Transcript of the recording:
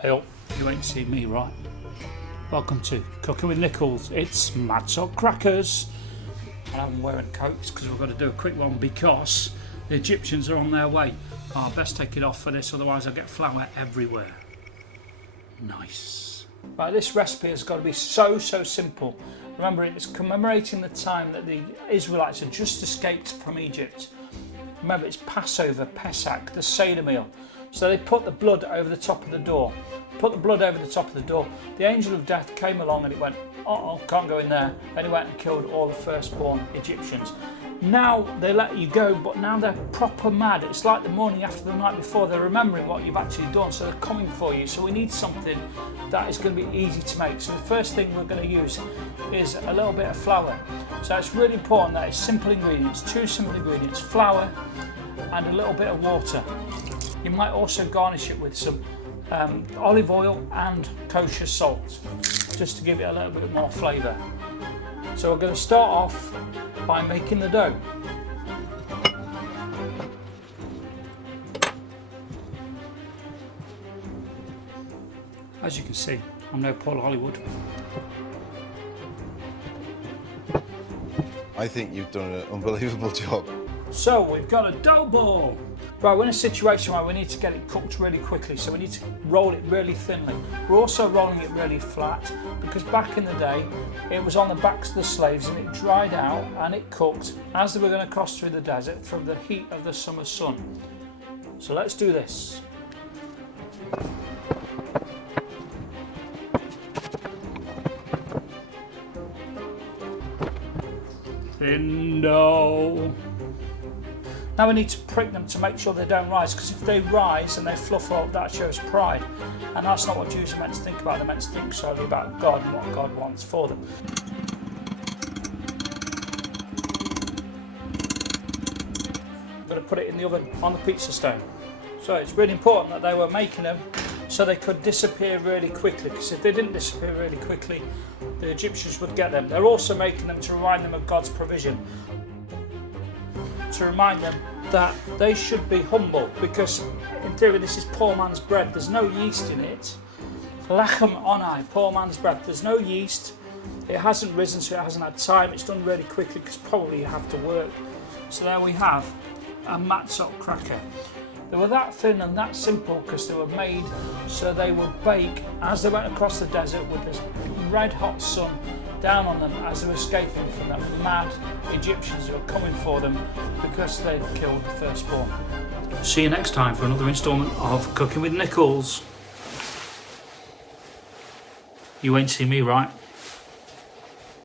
Hey up, you ain't seen me, right? Welcome to Cooking with Nichols. It's Matzot crackers. And I'm wearing coats because we've got to do a quick one because the Egyptians are on their way. I best take it off for this, otherwise I'll get flour everywhere. Nice. Right, this recipe has got to be so simple. Remember, it's commemorating the time that the Israelites had just escaped from Egypt. Remember, it's Passover, Pesach, the Seder meal. So they put the blood over the top of the door. The angel of death came along and it went, uh-oh, can't go in there. And he went and killed all the firstborn Egyptians. Now they let you go, but now they're proper mad. It's like the morning after the night before. They're remembering what you've actually done, so they're coming for you. So we need something that is going to be easy to make. So the first thing we're going to use is a little bit of flour. So it's really important that it's simple ingredients, two simple ingredients, flour and a little bit of water. You might also garnish it with some olive oil and kosher salt, just to give it a little bit more flavour. So we're going to start off by making the dough. As you can see, I'm no Paul Hollywood. I think you've done an unbelievable job. So we've got a dough ball. Right, we're in a situation where we need to get it cooked really quickly, so we need to roll it really thinly. We're also rolling it really flat because back in the day it was on the backs of the slaves and it dried out and it cooked as they were going to cross through the desert from the heat of the summer sun. So let's do this. Thin dough. Now we need to prick them to make sure they don't rise, because if they rise and they fluff up, that shows pride. And that's not what Jews are meant to think about. They're meant to think solely about God and what God wants for them. I'm going to put it in the oven on the pizza stone. So it's really important that they were making them so they could disappear really quickly, because if they didn't disappear really quickly, the Egyptians would get them. They're also making them to remind them of God's provision. To remind them that they should be humble, because in theory this is poor man's bread. There's no yeast in it. Lachem onai, poor man's bread. There's no yeast. It hasn't risen, so it hasn't had time. It's done really quickly because probably you have to work. So there we have a Matzot cracker. They were that thin and that simple because they were made so they would bake as they went across the desert with this red hot sun down on them as they were escaping from them mad Egyptians who were coming for them because they'd killed the firstborn. See you next time for another instalment of Cooking with Nichols. You ain't seen me, right?